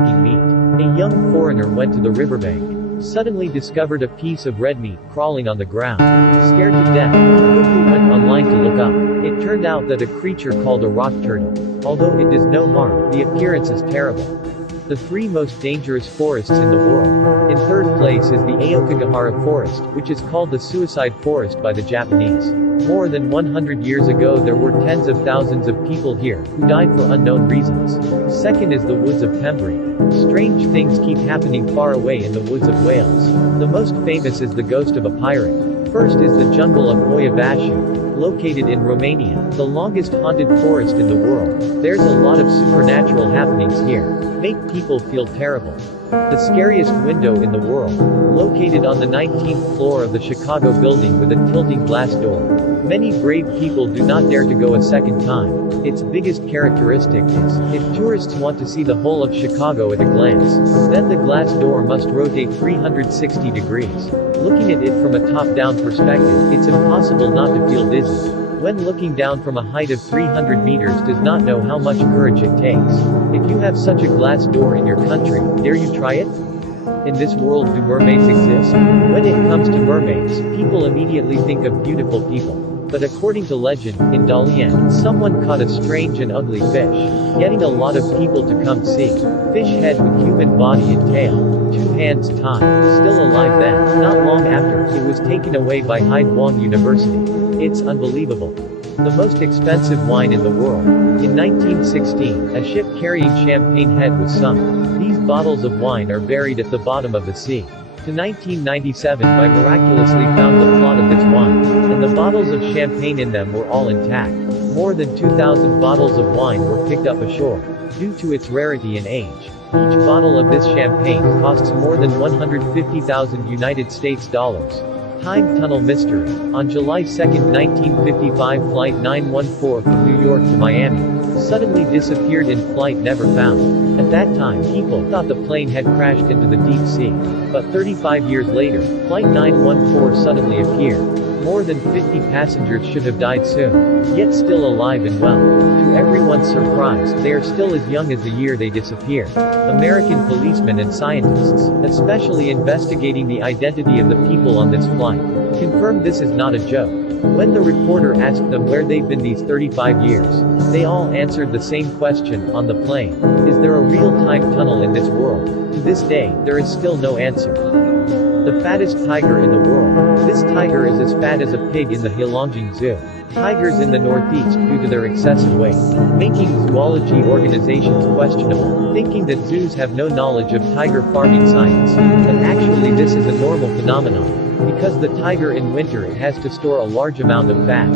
meat. A young foreigner went to the riverbank. Suddenly discovered a piece of red meat crawling on the ground. Scared to death, he quickly went online to look up. It turned out that a creature called a rock turtle. Although it does no harm, the appearance is terrible. The three most dangerous forests in the world. In third place is the Aokigahara Forest, which is called the suicide forest by the Japanese. More than 100 years ago there were tens of thousands of people here, who died for unknown reasons. Second is the woods of Pembrey. Strange things keep happening far away in the woods of Wales. The most famous is the ghost of a pirate. First is the jungle of Oyabashu, located in Romania, the longest haunted forest in the world. There's a lot of supernatural happenings here. Make people feel terrible. The scariest window in the world, located on the 19th floor of the Chicago building with a tilting glass door. Many brave people do not dare to go a second time. Its biggest characteristic is, if tourists want to see the whole of Chicago at a glance, then the glass door must rotate 360 degrees. Looking at it from a top-down perspective, it's impossible not to feel dizzy. When looking down from a height of 300 meters does not know how much courage it takes. If you have such a glass door in your country, dare you try it? In this world, do mermaids exist? When it comes to mermaids, people immediately think of beautiful people. But according to legend, in Dalian, someone caught a strange and ugly fish, getting a lot of people to come see. Fish head with human body and tail, 2 hands tied, still alive then. Not long after, it was taken away by Haidian University. It's unbelievable. The most expensive wine in the world. In 1916, a ship carrying champagne head was sunk. These bottles of wine are buried at the bottom of the sea. To 1997 by miraculously found the plot of this wine, and the bottles of champagne in them were all intact. More than 2,000 bottles of wine were picked up ashore. Due to its rarity and age, each bottle of this champagne costs more than 150,000 United States dollars. Time tunnel mystery. On July 2, 1955, Flight 914 from New York to Miami suddenly disappeared in flight never found. At that time, people thought the plane had crashed into the deep sea. But 35 years later, Flight 914 suddenly appeared. More than 50 passengers should have died soon, yet still alive and well. To everyone's surprise, they are still as young as the year they disappeared. American policemen and scientists, especially investigating the identity of the people on this flight, confirmed this is not a joke. When the reporter asked them where they've been these 35 years, they all answered the same question, on the plane. Is there a real time tunnel in this world? To this day, there is still no answer. The fattest tiger in the world. This tiger is as fat as a pig in the Heilongjiang Zoo. Tigers in the northeast due to their excessive weight, making zoology organizations questionable, thinking that zoos have no knowledge of tiger farming science. But actually this is a normal phenomenon. Because the tiger in winter it has to store a large amount of fat.